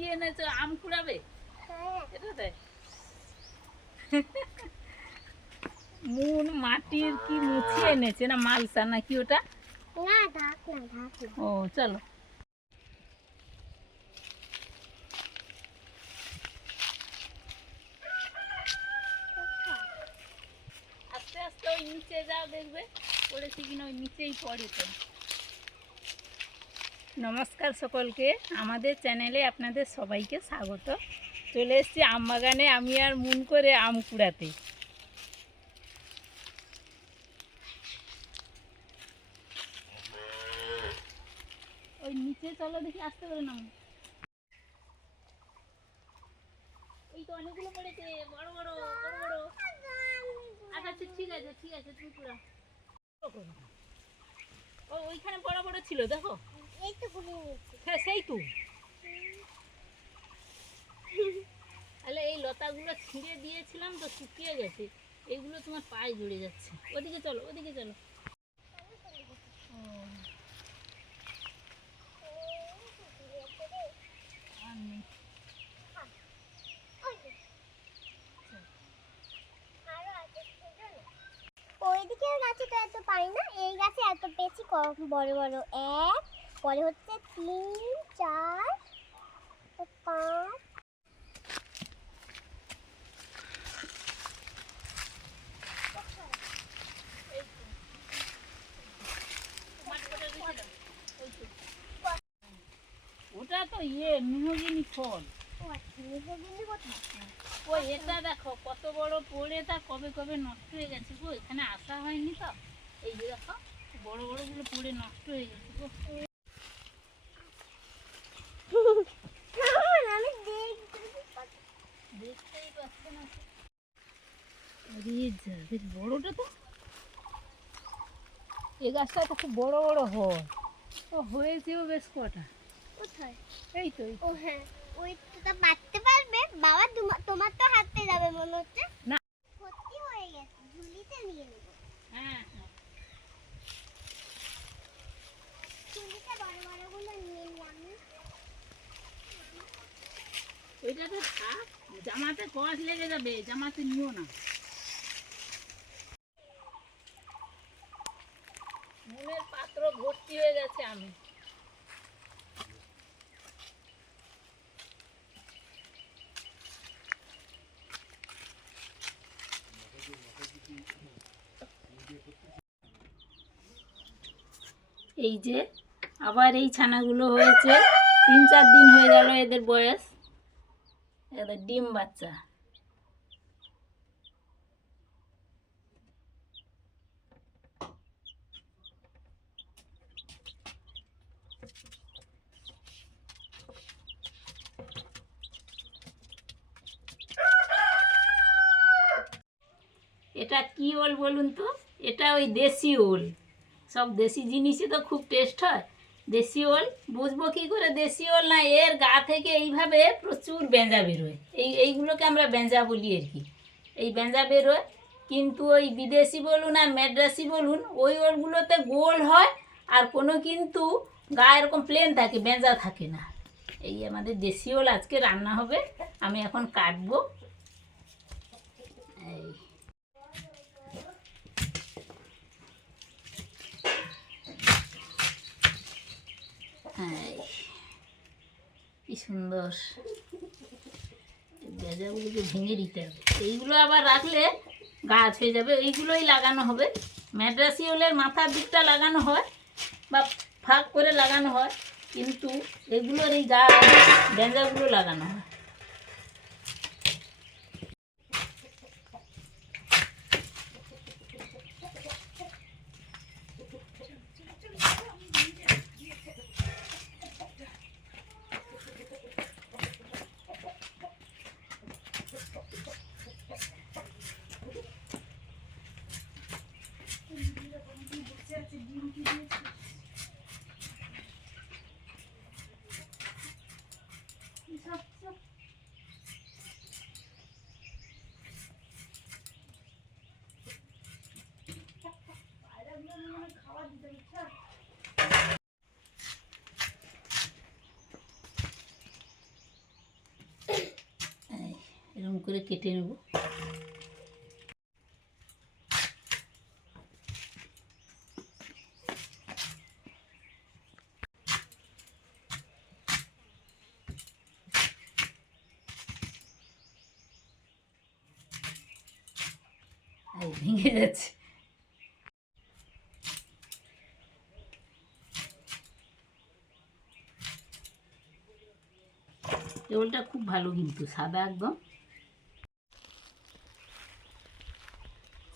কি এনেছো আম কুড়াবে? হ্যাঁ। এটা দেখ মুন মাটির কি এনেছে না মালসা নাকি ওটা? না ঢাক না ঢাক ও চলো। আস্তে আস্তে ওই নিচে যাও দেখবে পড়েছে কিনা ওই নিচেই পড়ে তো। নমস্কার সকলকে, আমাদের চ্যানেলে আপনাদের সবাইকে স্বাগত। চলে এসেছি আম বাগানে, আমি আর মুন করে আম কুড়াতে। ওই নিচে চলো দেখি, আসতে পারে না এই আচ্ছা আচ্ছা ঠিক আছে ও, ওইখানে বড় বড় ছিল, দেখো। এই তো গুলি নিচ্ছি হ্যাঁ সেই তো। তাহলে এই লতাগুলো ছিঁড়ে দিয়েছিলাম তো শুকিয়ে গেছে। এইগুলো তোমার পায়ে জড়ে যাচ্ছে। ওদিকে চলো ওদিকে চলো। ওইদিকে গাছে তো এত পাই না এই গাছে এত কম বড় বড় এক পরে হচ্ছে তিন চার পাঁচ। ওটা তো ইয়ে মেহগিনি ফল ও আচ্ছা ওই এটা দেখো কত বড় পড়ে তা কবে কবে নষ্ট হয়ে গেছে গো এখানে আসা হয়নি তো। এই যে দেখো বড় বড়গুলো পড়ে নষ্ট হয়ে গেছে গো আমি দেখতে পাচ্ছি। দেখতেই পাচ্ছে না আরে যা বেশ বড়টা তো এই গাছটা তো খুব বড় বড় হয়। ও হয়েছেও বেশ কটা। কোথায়? এই তো ও হ্যাঁ ওই তো পারতে পারবে। বাবা তোমার- তো হাঁটতে যাবে মনে হচ্ছে। না। সত্যি হয়ে গেছে ঝুলিতে নিয়ে নেব। হ্যাঁ হ্যাঁ। ঝুলিতে বড় বড় নিয়ে নিলাম ওইটা তো জামাতে কষ লেগে যাবে জামাতে নিও না মনের পাত্র ভর্তি হয়ে গেছে এই যে, আবার এই ছানাগুলো হয়েছে। তিন চার দিন হয়ে গেল এদের বয়স। এদের ডিম বাচ্চা। এটা কি ওল বলুন তো? এটা ওই দেশি ওল। সব দেশি জিনিসই তো খুব টেস্ট হয়। দেশি ওল, বুঝব কি করে? দেশি ওল না, এর গা থেকে এইভাবে প্রচুর বেঁজা বেরোয়। এই, এইগুলোকে আমরা বেঁজা বলি আর কি। এই বেঁজা বেরোয়, কিন্তু ওই বিদেশি বলুন আর মেড্রাসি বলুন, ওই ওলগুলোতে গোল হয় আর কোনো কিন্তু গা এরকম প্লেন থাকে বেঁজা থাকে না। এই আমাদের দেশি ওল, আজকে রান্না হবে। আমি এখন কাটবো এই হ্যাঁ কি সুন্দর। গেজাগুলোকে ভেঙে দিতে হবে। এইগুলো আবার রাখলে গাছ হয়ে যাবে। এইগুলোই লাগানো হবে। ম্যাড্রাসি ওলের মাথার দিকটা লাগানো হয় বা ফাঁক করে লাগানো হয়। কিন্তু এগুলোর এই গাছ গেঁজাগুলো লাগানো হয়। করে কেটে নেব। ভেঙে যাচ্ছে। ওলটা খুব ভালো কিন্তু সাদা একদম।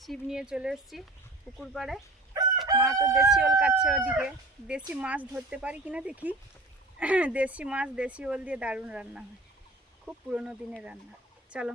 ছিপ নিয়ে চলে এসেছি পুকুর পাড়ে। মা তো দেশি ওল কাটছে ওদিকে। দেশি মাছ ধরতে পারি কিনা দেখি। দেশি মাছ, দেশি ওল দিয়ে দারুণ রান্না হয়। খুব পুরনো দিনের রান্না। চলো।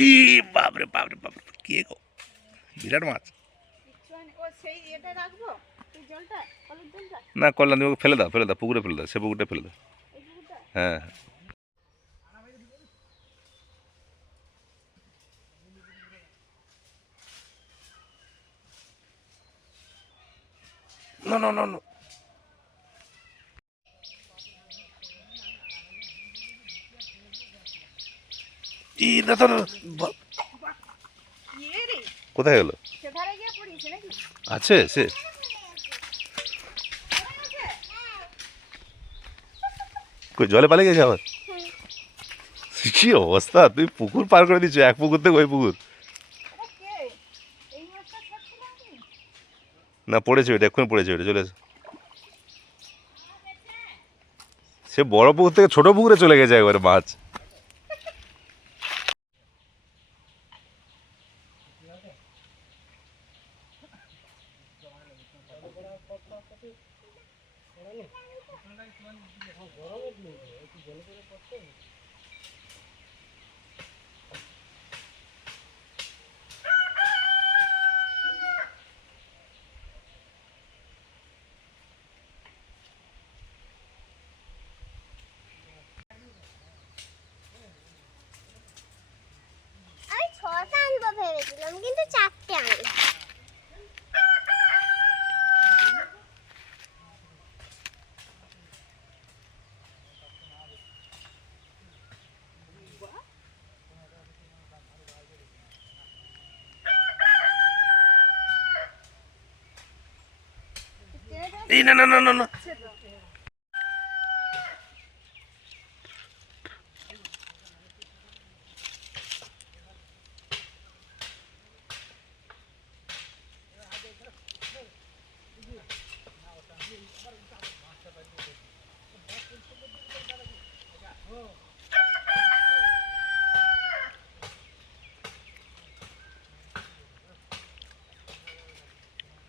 ই বাপরে বাপরে বাপরে কে গো বিরাট মাছ না তুমি ওকে ফেলে দাও ফেলে দাও পুকুরে ফেলে দাও সে পুকুরটা ফেলে দাও হ্যাঁ। No, no, no, no. না কোথায় গেল? আছে সে জলে পালিয়ে গেছে আবার? কি অবস্থা? তুই পুকুর পার করে দিচ্ছ এক পুকুর থেকে ওই পুকুর। না পড়েছে ওইটা এক্ষুনি পড়েছে ওইটা চলে। সে বড় পুকুর থেকে ছোট পুকুরে চলে গেছে একবারে মাছ আমি ছটা আনব ভেবেছিলাম কিন্তু চারটে আনলাম এই না না না না না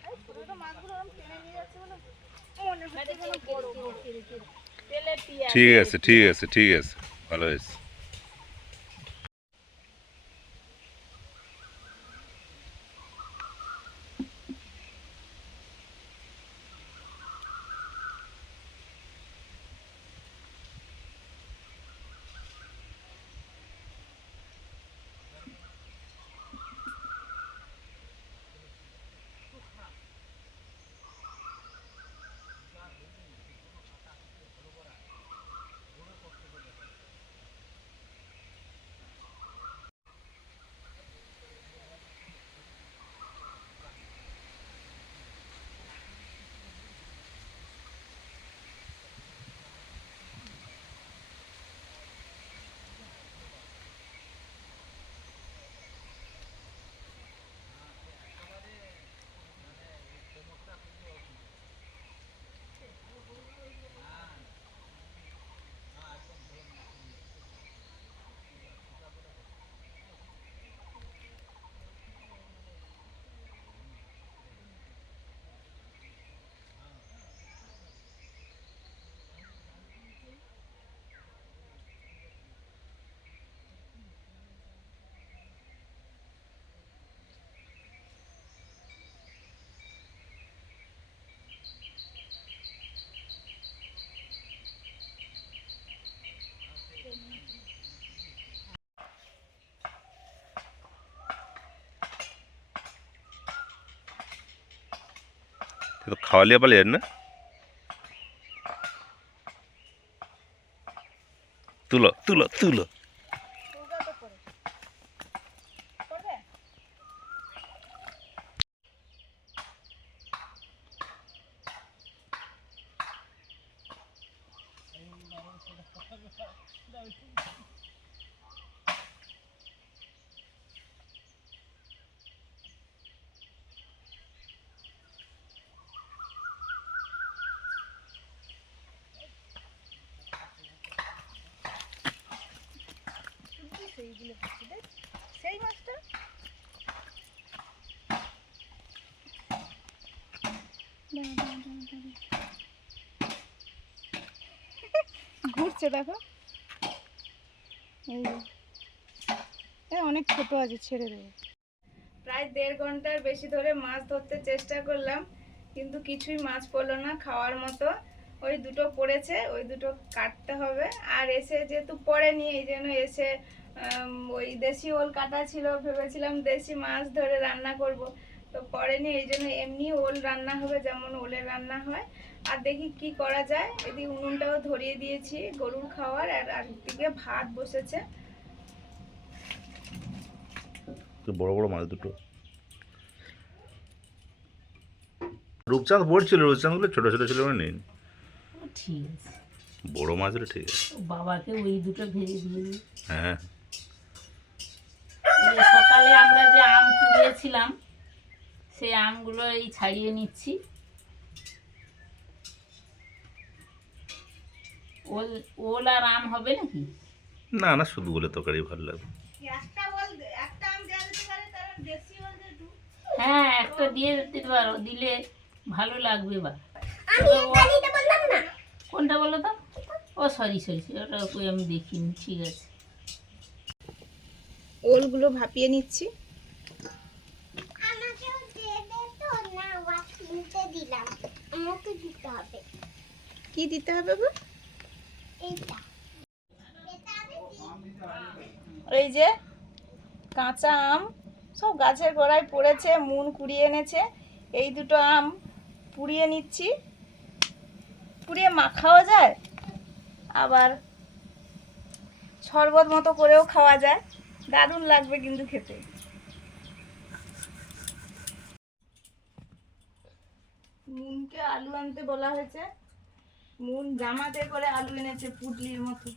এই ছোট মাছগুলো ওরকম টেনে নিয়ে যাচ্ছে বলে মনে হচ্ছে যেন বড় বড় তেলে পিঁয়াজ ঠিক আছে ঠিক আছে ঠিক আছে ভালো হয়েছে। তো খাওয়ালিয়া পালিয়ে না তুলো তুলো তুলো সেইগুলো হচ্ছে দেখ সেই মাছটা ঘুরছে দেখো। অনেক ছোট আছে, ছেড়ে দেবো। প্রায় দেড় ঘণ্টার বেশি ধরে মাছ ধরতে চেষ্টা করলাম, কিন্তু কিছুই মাছ পড়ল না খাওয়ার মতো। ওই দুটো পড়েছে, ওই দুটো কাটতে হবে। আর এসে যেহেতু পড়েনি, এই জন্য এসে ওই দেশি ওল কাটা ছিল, ভেবেছিলাম দেশি মাছ ধরে রান্না করব। পড়েনি এই জন্য এমনি ওল রান্না হবে যেমন ওলের রান্না হয়। আর দেখি কি করা যায়। এদিকে উনুনটাও ধরিয়ে দিয়েছি গরুর খাওয়ার আর একদিকে ভাত বসেছে। তো বড় বড় মাছ দুটো। রূপচাঁদ পড়ছিল রূপচাঁদগুলো ছোট ছোট ছিল মানে নেই ঠিক আছে। বড় মাছ ঠিক আছে। বাবাকে ওই দুটো ভেজে দিয়ে হ্যাঁ এই যে সকালে আমরা যে আম কুড়িয়েছিলাম সেই আমগুলো এই ছাড়িয়ে নিচ্ছি। ওল ওল আর আম হবে নাকি? না না শুধু বলে তরকারি ভালো লাগবে। হ্যাঁ একটা দিয়ে দিতে পারো দিলে ভালো লাগবে বা। আমি একটা নিতে বললাম না। কোনটা বলো তো? ও সরি সরি ওটা আমি দেখিনি ঠিক আছে। ওলগুলো ভাপিয়ে নিচ্ছি আমাকেও দিয়ে দে তো না কিনতে দিলাম। আমাকে দিতে হবে। কি দিতে হবে গো এইটা। এই যে কাঁচা আম সব গাছের গোড়ায় পড়েছে মুন কুড়িয়ে এনেছে। এই দুটো আম পুড়িয়ে নিচ্ছি। পুড়িয়ে মাখাও যায়? আবার শরবত মতো করেও খাওয়া যায়। দারুণ লাগবে কিন্তু খেতে। মুনকে আলু আনতে বলা হয়েছে। মুন জামাতে করে আলু এনেছে পুটলির মতো।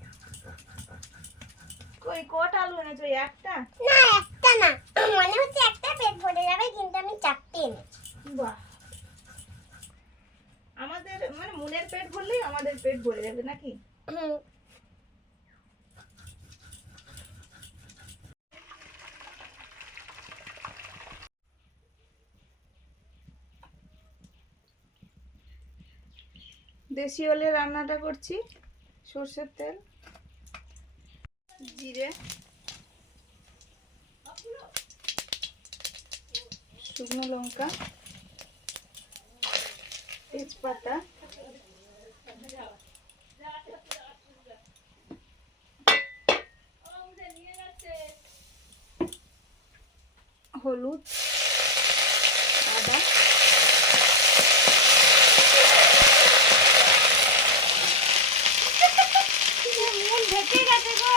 কই কটা আলু এনেছো? একটা? না একটা না। মনে হচ্ছে একটা পেট ভরে যাবে কিন্তু আমি চারটে এনেছি। বাহ। আমাদের মানে মুনের পেট ভরলেই আমাদের পেট ভরে যাবে নাকি? হুম। দেশি হলে রান্নাটা করছি সর্ষের তেল জিরে শুকনো লঙ্কা তেজপাতা হলুদ মন আছে গো।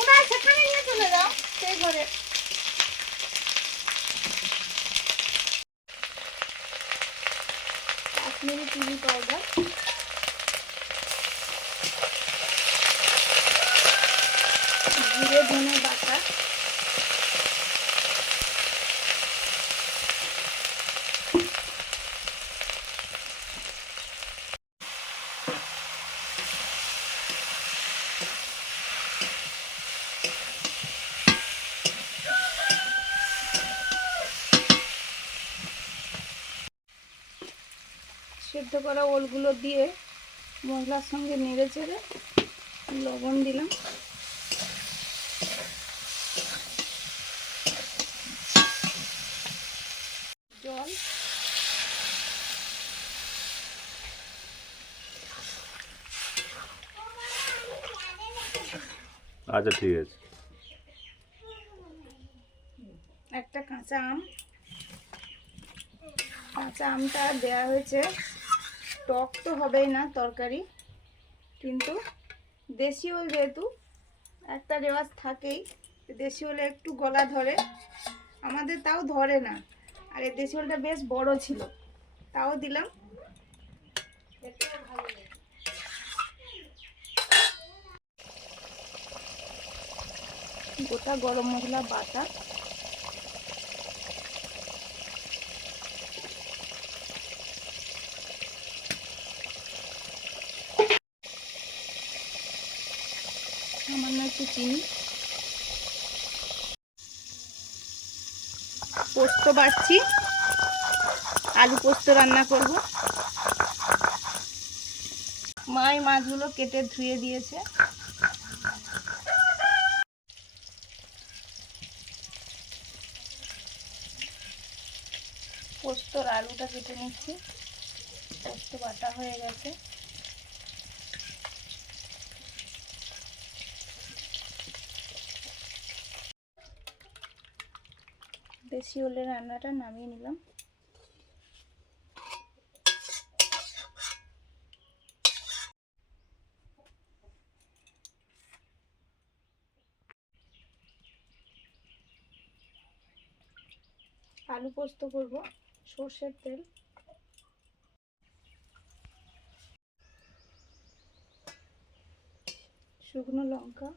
উনার সেখানে নিয়ে চলে যাও সেই ঘরে কাশ্মীরি চিলি পাউডার জিরে ধনে বাটা সেদ্ধ করা ওলগুলো দিয়ে মশলার সঙ্গে নেড়ে চেড়ে লবণ দিলাম। জল। আচ্ছা ঠিক আছে। একটা কাঁচা আম। কাঁচা আমটা দেওয়া হয়েছে। টক তো হবেই না তরকারি, কিন্তু দেশি ওল যেহেতু, একটা রেওয়াজ থাকেই দেশি ওলে একটু গলা ধরে, আমাদের তাও ধরে না। আর এই দেশি ওলটা বেশ বড় ছিল, তাও দিলাম। গোটা গরম মশলা বাটা সামান্য একটু চিনি পোস্ত বাড়ছি আলু পোস্ত রান্না করব। মাই মাছগুলো কেটে ধুয়ে দিয়েছে। পোস্তর আলুটা কেটে নিচ্ছি। পোস্ত বাটা হয়ে গেছে। দেশি ওলের রান্নাটা নামিয়ে নিলাম। আলু পোস্ত করব সর্ষের তেল। শুকনো লঙ্কা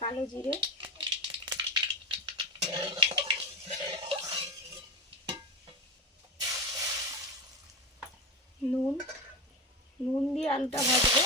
কালো জিরে। নুন নুন দিয়ে আলুটা ভাজবো।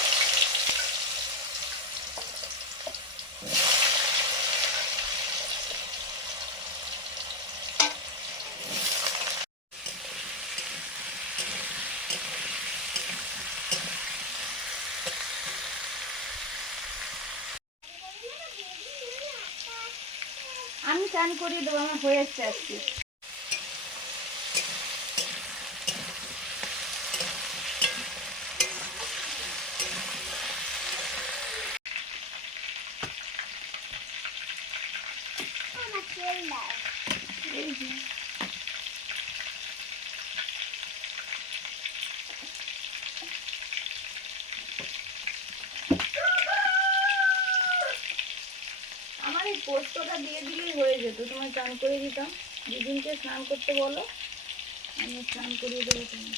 আমি চান করিয়ে দেবো আমার হয়ে যাচ্ছে আজকে আমার তেল দাও এই যে আমার এই পোস্তটা দিয়ে দিলেই হয়ে যেত তোমার স্নান করে দিতাম। দুদিনকে স্নান করতে বলো, আমি স্নান করিয়ে দেবো তোমার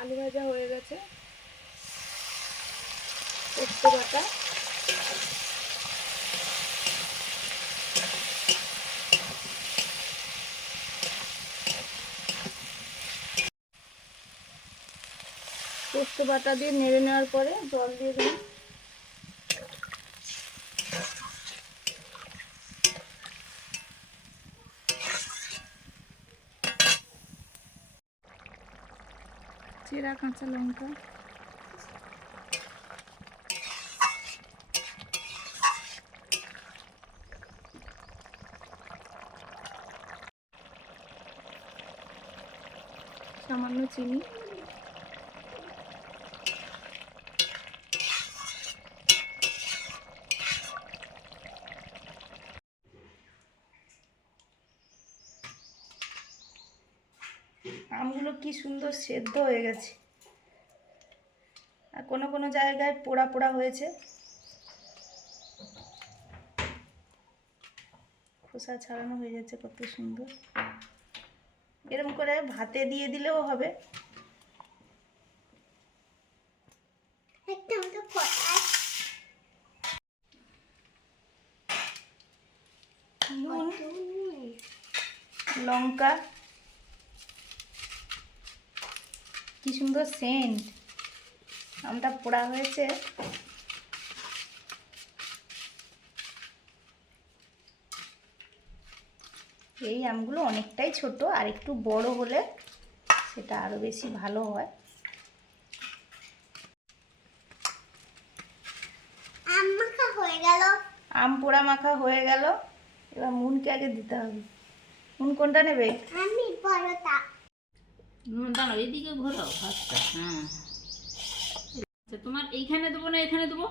আলু ভাজা হয়ে গেছে। পোস্ত বাটা পোস্ত বাটা দিয়ে নেড়ে নেওয়ার পরে জল দিয়ে দিলাম। চিরা কাঁচা লঙ্কা। সামান্য চিনি আমগুলো কি সুন্দর সেদ্ধ হয়ে গেছে। আর কোনো কোনো জায়গায় পোড়া পোড়া হয়েছে। খোসা ছাড়ানো হয়ে যাচ্ছে কত সুন্দর। এরকম করে ভাতে দিয়ে দিলেও হবে। লঙ্কা কি সুন্দর সেন্ট আমটা পোড়া হয়েছে। এই আমগুলো অনেকটাই ছোট আর একটু বড় হলে সেটা আরও বেশি ভালো হয়। আম মাখা হয়ে গেল। আম পোড়া মাখা হয়ে গেল। এবার মুনকে আগে দিতে হবে। কোন কোনটা নেবে? আমি পরোটা। দাঁড়াও এদিকে ঘোরাও আচ্ছা। হ্যাঁ। আচ্ছা তোমার এইখানে দেবো না এখানে দেবো?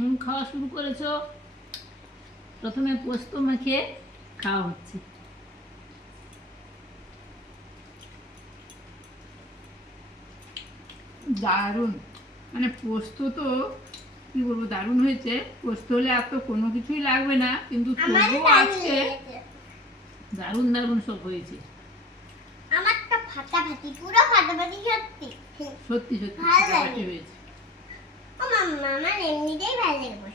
হুম খাওয়া শুরু করেছ প্রথমে পোস্ত মাখিয়ে খাওয়া হচ্ছে। দারুণ। মানে পোস্ত তো কি বলব দারুণ হয়েছে। পোস্ত হলে আর তো কোনো কিছুই লাগবে না কিন্তু আমার তবুও আজকে দারুণ দারুণ সব হয়েছে। আমার তো ফাটাফাটি পুরো ফাটাফাটি সত্যি। সত্যি সত্যি ফাটাফাটি হয়েছে। ও মাম্মা আমার এমনিতেই ভালো লাগে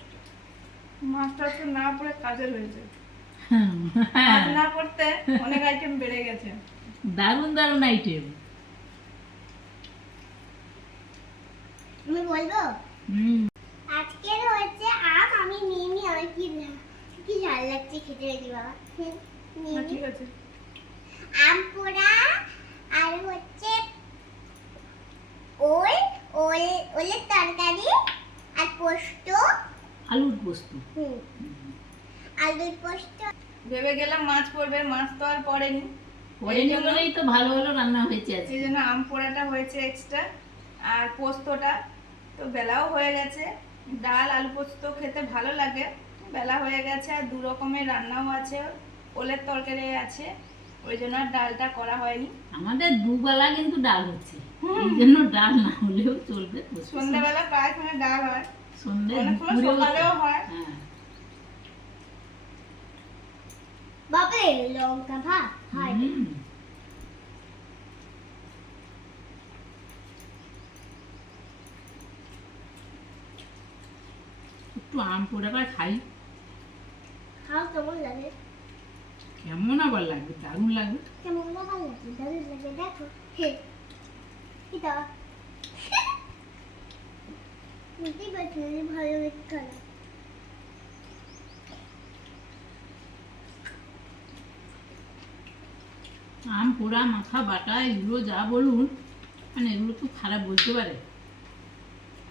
তো না পড়ে কাজের হয়েছে। হ্যাঁ, না পড়তে অনেক আইটেম বেড়ে গেছে। দারুণ দারুণ আইটেম আমি বলব? হুম। আজকের হচ্ছে আম আমি নিয়ে নিই আমার কি কি ঝাল লাগছে খেতে পারি বাবা? নিয়ে হ্যাঁ, ঠিক আছে। আম পোড়া আর হচ্ছে ওল ওল ওলের তরকারি আর পোস্ত? আলুর পোস্ত। হুম। আলুর পোস্ত? ভেবে গেলাম মাছ পড়বে মাছ তো আর পড়েনি। পরেনি জন্য- বলেই তো ভালো ভালো রান্না হয়েছে আজকে। সেই জন্য আম পোড়াটা হয়েছে এক্সট্রা আর পোস্তটা। তো বেলাও হয়ে গেছে। ডাল আলু পোস্ত খেতে ভালো লাগে। বেলা হয়ে গেছে আর দু রকমের রান্নাও আছে। ওলের তরকারি আছে। ওই জন্য আর ডালটা করা হয়নি। আমাদের দুবেলা কিন্তু ডাল হচ্ছে। এই জন্য ডাল না হলেও চলবে। সন্ধ্যাবেলা প্রায় সময় ডাল হয়। সন্ধ্যে সকালেও হয়। বাবা লঙ্কা ভাত একটু আম পোড়াটা খাই। খাও কেমন লাগে? কেমন আবার লাগবে? দারুণ লাগবে। কেমন ভালো লাগে দারুণ লাগে দেখো। হে এটা বুঝতেই পারছি না ভালো লাগে খানা আম পোড়া মাখা বাটা এগুলো যা বলুন মানে এগুলো তো খারাপ বলতে পারে।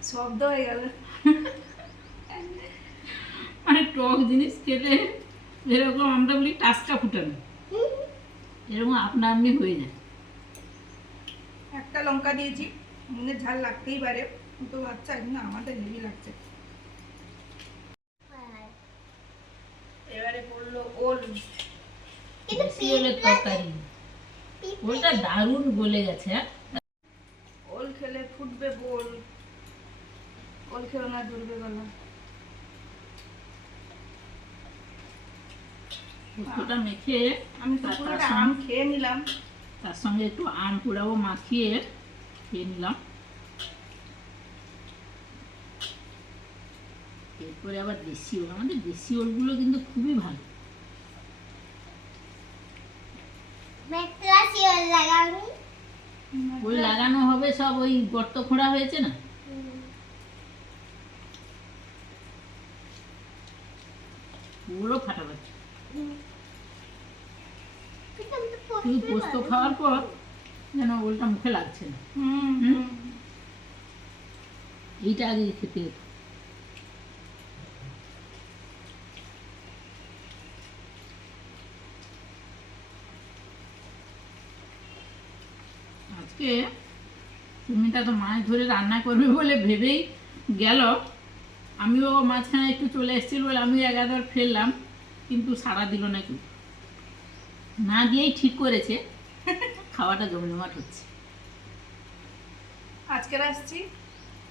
শব্দ হয়ে গেল। মানে টক জিনিস খেলে যেরকম আমরা বলি টাসকা ফুটানো। এরকম আপনা আপনি হয়ে যায়। একটা লঙ্কা দিয়েছি মনে ঝাল লাগতেই পারে তো বাচ্চা না আমাদের হেভি লাগছে। এবারে পড়ল ওল। তরকারি। দারুণ গলে গেছে হ্যাঁ? ওল খেলে ফুটবে বোল। ওল খেলো না জ্বলবে গলা। পোস্তটা মেখে আমি তো পুরোটা আম খেয়ে নিলাম। তার সঙ্গে একটু আম পোড়াও মাখিয়ে খেয়ে নিলাম। এরপরে আবার দেশি ওল। আমাদের দেশি ওলগুলো কিন্তু খুবই ভালো। ওই লাগানো হবে সব ওই গর্ত খোঁড়া হয়েছে না? ওগুলো ফাটাফাটি শুধু পোস্ত খাওয়ার পর যেন ওলটা মুখে লাগছে না। এইটা আগে খেতে হতো। আজকে সুমিতা তো মাছ ধরে রান্না করবে বলে ভেবেই গেল। আমিও মাঝখানে একটু চলে এসেছিল বলে আমি একাধার ফেললাম কিন্তু সাড়া দিল না কেউ। না দিয়েই ঠিক করেছে। খাওয়াটা জমজমাট হচ্ছে। আজকের আসছি।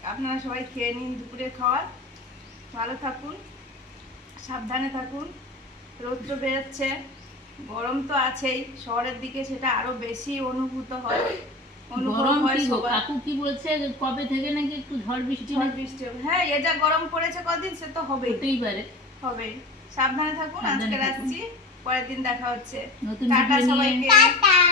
আপনারা সবাই খেয়ে নিন দুপুরে খাওয়ার। ভালো থাকুন সাবধানে থাকুন। রৌদ্র বেরোচ্ছে গরম তো আছেই। শহরের দিকে সেটা আরও বেশি অনুভূত হয়। গরম হয় কি কাকু কি বলছে কবে থেকে নাকি একটু ঝড় বৃষ্টি ঝড় বৃষ্টি হবে। হ্যাঁ এ যা গরম পড়েছে কদিন সে তো হবেই। হতেই পারে। হবেই। সাবধানে থাকুন আজকে। রাখছি পরের দিন দেখা হচ্ছে। নতুন টাটা সবাইকে। টাটা।